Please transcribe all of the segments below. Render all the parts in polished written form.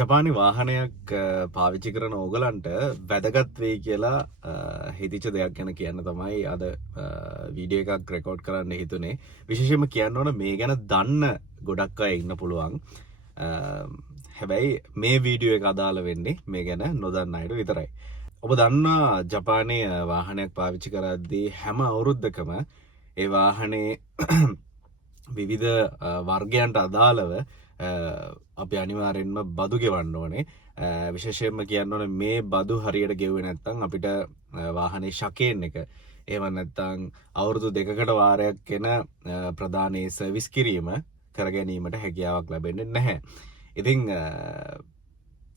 ජපානි වාහනයක් පාවිච්චි කරන ඕගලන්ට වැදගත් වෙයි කියලා හිතිච්ච දෙයක් ගැන කියන්න තමයි අද වීඩියෝ එකක් රෙකෝඩ් කරන්න හිතුනේ. විශේෂයෙන්ම කියන්න ඕන මේ ගැන දන්න ගොඩක් අය ඉන්න පුළුවන්. හැබැයි මේ වීඩියෝ එක අදාළ වෙන්නේ මේ ගැන නොදන්න අයට විතරයි. ඔබ දන්නා ජපානයේ වාහනයක් පාවිච්චි කරද්දී හැම අවුරුද්දකම ඒ වාහනේ විවිධ වර්ගයන්ට අදාළව අපි අනිවාර්යෙන්ම බදු ගෙවන්න ඕනේ. විශේෂයෙන්ම කියන්න ඕනේ මේ බදු හරියට ගෙවුවේ නැත්නම් අපිට වාහනේ ශකේන් එක එහෙම නැත්නම් අවුරුදු 2කට වාරයක් එන ප්‍රධානී සර්විස් කිරීම කර ගැනීමට හැකියාවක් ලැබෙන්නේ නැහැ. ඉතින්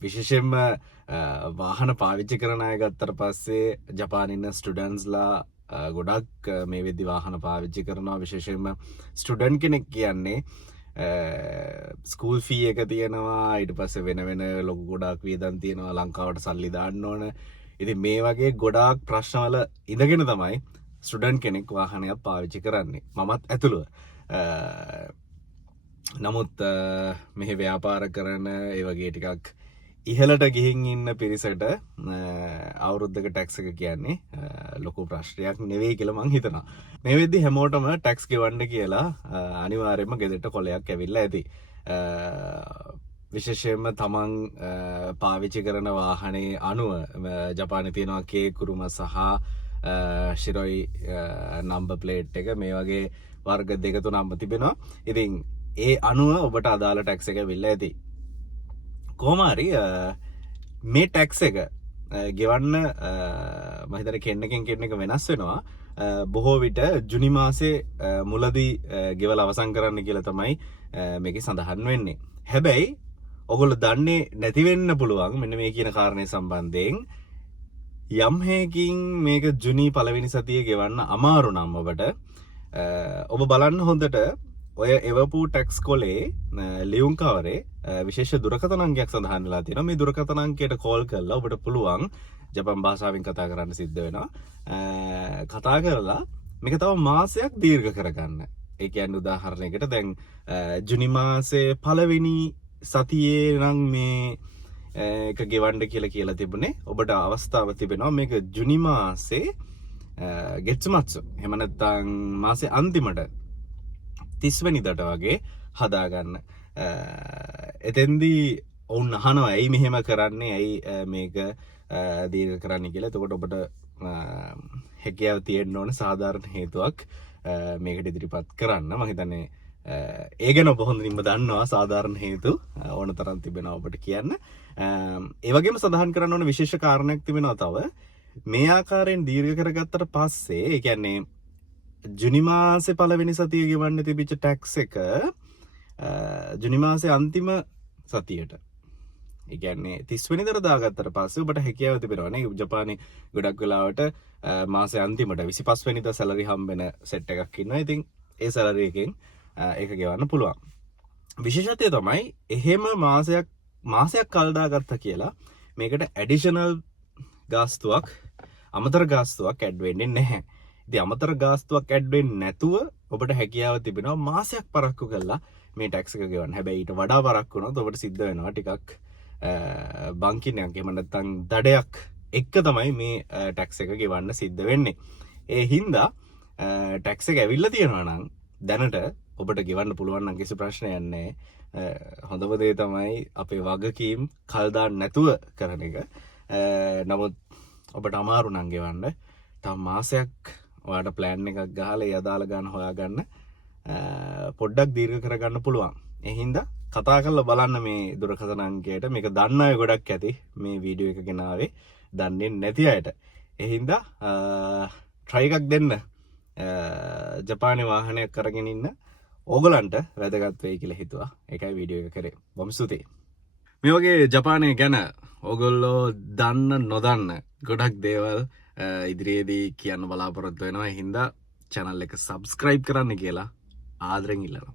විශේෂයෙන්ම වාහන පාවිච්චි කරන අය ගත්තට පස්සේ ජපානයේ ඉන්න ස්ටුඩන්ට්ස්ලා ගොඩක් මේ වෙද්දි වාහන පාවිච්චි කරනවා. විශේෂයෙන්ම ස්ටුඩන්ට් කෙනෙක් කියන්නේ ස්කූල් ෆී එක තියෙනවා, ඊට පස්සේ වෙන ලොකු ගොඩාක් වියදම් තියෙනවා, ලංකාවට සල්ලි දාන්න ඕන. ඉතින් මේ වගේ ගොඩාක් ප්‍රශ්නවල ඉඳගෙන තමයි ස්ටුඩන්ට් කෙනෙක් වාහනයක් පාවිච්චි කරන්නේ, මමත් ඇතුළුව. නමුත් මෙහි ව්‍යාපාර කරන ඒ වගේ ටිකක් ඉහළට ගිහින් ඉන්න පිරිසට අවුරුද්දක ටැක්ස් එක කියන්නේ ලොකු ප්‍රශ්නයක් නෙවෙයි කියලා මං හිතනවා. මේ වෙද්දි හැමෝටම ටැක්ස් ගෙවන්න කියලා අනිවාර්යයෙන්ම ගෙදරට කොලයක් ඇවිල්ලා ඇති. විශේෂයෙන්ම තමන් පාවිච්චි කරන වාහනේ අනුව ජපානයේ තියෙනවා කේ කුරුම සහ ශිරොයි නම්බර් ප්ලේට් එක, මේ වගේ වර්ග දෙක තුනක්ම තිබෙනවා. ඉතින් ඒ අනුව ඔබට අදාළ ටැක්ස් එක ඇවිල්ලා ඇති. කොහොම හරි මේ ටැක්ස් එක ගෙවන්න මම හිතන්නේ කෙන්නකින් කෙනෙක් වෙනස් වෙනවා. බොහෝ විට ජුනි මාසේ මුලදී ගෙවලා අවසන් කරන්න කියලා තමයි මේකේ සඳහන් වෙන්නේ. හැබැයි ඔයගොල්ලෝ දන්නේ නැති වෙන්න පුළුවන් මෙන්න මේ කියන කාරණේ සම්බන්ධයෙන්. යම් හේකින් මේක ජුනි පළවෙනි සතියේ ගෙවන්න අමාරු නම් ඔබ බලන්න හොඳට ඔය එවපු ටැක්ස් කොලේ ලියුම් කවරේ විශේෂ දුරකථන අංකයක් සඳහන් වෙලා තියෙනවා. මේ දුරකථන අංකයට කෝල් කරලා ඔබට පුළුවන් ජපන් භාෂාවෙන් කතා කරන්න සිද්ධ වෙනවා. කතා කරලා මේක තව මාසයක් දීර්ඝ කරගන්න. ඒ කියන්නේ උදාහරණයකට දැන් ජුනි මාසේ පළවෙනි සතියේ නම් මේ එක ගෙවන්න කියලා තිබුණේ. ඔබට අවස්ථාව තිබෙනවා මේක ජුනි මාසේ ගෙත්සුමත්සු එහෙම නැත්නම් මාසේ අන්තිමට 30 වෙනිදාට වගේ හදාගන්න. එතෙන්දී ඔවුන් අහනවා ඇයි මෙහෙම කරන්නේ, ඇයි මේක දීර්ඝ කරන්නේ කියලා. එතකොට ඔබට හැකියාව තියෙන්න ඕන සාධාරණ හේතුවක් මේකට ඉදිරිපත් කරන්න. මම හිතන්නේ ඒ ගැන ඔබ හොඳින්ම දන්නවා සාධාරණ හේතු ඕන තරම් තිබෙනවා ඔබට කියන්න. ඒ වගේම සඳහන් කරන්න ඕන විශේෂ කාරණයක් තිබෙනවා තව. මේ ආකාරයෙන් දීර්ඝ කරගත්තට පස්සේ ඒ කියන්නේ ජුනි මාසේ පළවෙනි සතියේ ගෙවන්න තිබිච්ච ටැක්ස් එක ජුනි මාසේ අන්තිම සතියට, ඒ කියන්නේ 30 වෙනිදාට දාගත්තට පස්සේ ඔබට හැකියාව තිබෙනවා නේ. ජපානයේ ගොඩක් වෙලාවට මාසේ අන්තිමට 25 වෙනිදා සැලරි හම්බෙන සෙට් එකක් ඉන්නවා. ඉතින් ඒ සැලරි එකෙන් ඒක ගෙවන්න පුළුවන්. විශේෂත්වය තමයි එහෙම මාසයක් කල් දාගත්තා කියලා මේකට ඇඩිෂනල් ගාස්තුවක්, අමතර ගාස්තුවක් ඇඩ් වෙන්නේ නැහැ. ඉතින් අමතර ගාස්තුවක් ඇඩ් වෙන්නේ නැතුව ඔබට හැකියාව තිබෙනවා මාසයක් පරක්කු කරලා මේ ටැක්ස් එක ගෙවන්න. හැබැයි ඊට වඩා පරක්කු වුණොත් ඔබට සිද්ධ වෙනවා ටිකක් බංකිනයක් එහෙම නැත්නම් දඩයක් එක්ක තමයි මේ ටැක්ස් එක ගෙවන්න සිද්ධ වෙන්නේ. ඒ හින්දා ටැක්ස් එක ඇවිල්ලා තියෙනවා නම් දැනට ඔබට ගෙවන්න පුළුවන් නම් කිසි ප්‍රශ්නයක් නැහැ. හොඳම දේ තමයි අපේ වගකීම් කල් දාන්න නැතුව කරන එක. නමුත් ඔබට අමාරු නම් ගෙවන්න තව මාසයක් ඔයාට ප්ලෑන් එකක් ගහලා ඒ අදාළ ගාන හොයාගන්න පොඩ්ඩක් දීර්ඝ කරගන්න පුළුවන්. ඒ හින්දා කතා කරලා බලන්න මේ දුරකථන අංකයට. මේක දන්න අය ගොඩක් ඇති මේ වීඩියෝ එක ගෙනාවේ දන්නේ නැති අයට. ඒ හින්දා try එකක් දෙන්න. ජපානයේ වාහනයක් කරගෙන ඉන්න ඕගලන්ට වැදගත් වෙයි කියලා හිතුවා. ඒකයි වීඩියෝ එක කරේ. බොහොම ස්තුතියි. මේ වගේ ජපානය ගැන ඕගොල්ලෝ දන්න නොදන්න ගොඩක් දේවල් ඉදිරියේදී කියන්න බලාපොරොත්තු වෙනවා. හින්දා channel එක subscribe කරන්න කියලා ආදරෙන් ඉල්ලනවා.